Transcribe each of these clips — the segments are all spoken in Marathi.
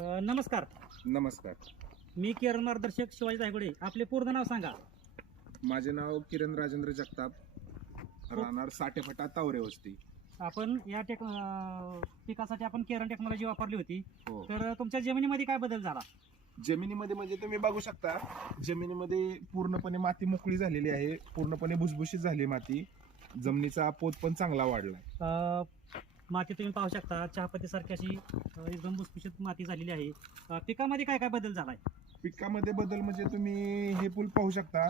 अ, नमस्कार. नमस्कार. मी केरळ मार्गदर्शक शिवाजी दायगुडे. आपले पूर्ण नाव सांगा. माझे नाव किरण राजेंद्र जगताप. राहणार साठेफटा तावरे वस्ती. आपण या टेक अ, पिकासाठी आपण केरळ टेक्नॉलॉजी वापरली होती. हो. तर तुमच्या जमिनीमध्ये काय बदल झाला? जमिनीमध्ये म्हणजे तुम्ही बघू शकता जमिनीमध्ये पूर्णपणे माती मोकळी झालेली आहे. पूर्णपणे भुसभुशीत झाली माती. जमिनीचा पोत पण चांगला वाढला अ, माती तुम्ही पाहू शकता चहापत्ती सारखी अशी अ, एकदम भुसभुशीत माती झालेली आहे. अ, पिकामध्ये काय काय बदल झालाय? पिकामध्ये बदल म्हणजे तुम्ही हे फुल पाहू शकता.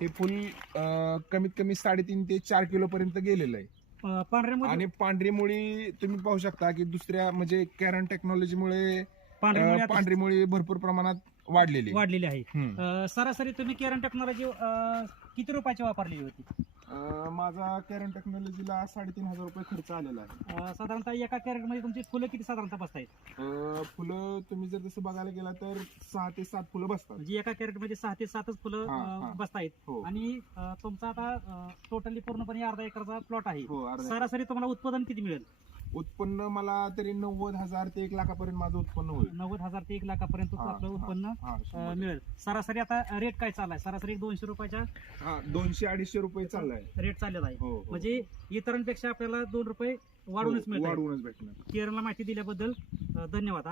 हे फुल अं, कमीत कमी साडेतीन ते चार किलो पर्यंत गेलेलं आहे. अ, आणि पांढरी मुळी तुम्ही पाहू शकता की दुसऱ्या म्हणजे कॅरन टेक्नॉलॉजीमुळे पांढऱ्या मुळी अं, आता पांढरी मुळी भरपूर प्रमाणात वाढलेली आहे. वाढलेली आहे. हम्म. अ, सरासरी तुम्ही केरळ टेक्नॉलॉजी किती रुपयाची वापरलेली होती? अं, माझा कॅरन टेक्नॉलॉजीला साडेतीन हजार रुपये खर्च आलेला आहे. अ, साधारणतः एका कॅरेटमध्ये तुमची फुलं किती साधारणतः बसतायत? अं, फुलं तुम्ही जर तसं बघायला गेला तर सहा ते सात फुलं बसतात. म्हणजे एका कॅरेटमध्ये सहा ते सातच फुलं हा, अ. बसतायत. हो. आणि अ, तुमचा आता टोटली पूर्णपणे अर्धा एकरचा प्लॉट आहे. हो अर्धा सरासरी तुम्हाला उत्पादन किती मिळेल? उत्पन्न मला तरी नव्वद हजार ते एक लाखापर्यंत माझं उत्पन्न होईल. नव्वद हजार ते एक लाखापर्यंत हा, आपलं हा, उत्पन्न हा, अ. मिळेल. सरासरी आता रेट काय चाललाय? सरासरी एक दोनशे रुपयाच्या हा दोनशे अडीचशे रुपये चाललाय. रेट चाललेला आहे. हो हो. म्हणजे इतरांपेक्षा आपल्याला दोन रुपये वाढूनच हो, मिळत वाढूनच भेटणार. केरळला माहिती दिल्याबद्दल अ, धन्यवाद. आभार.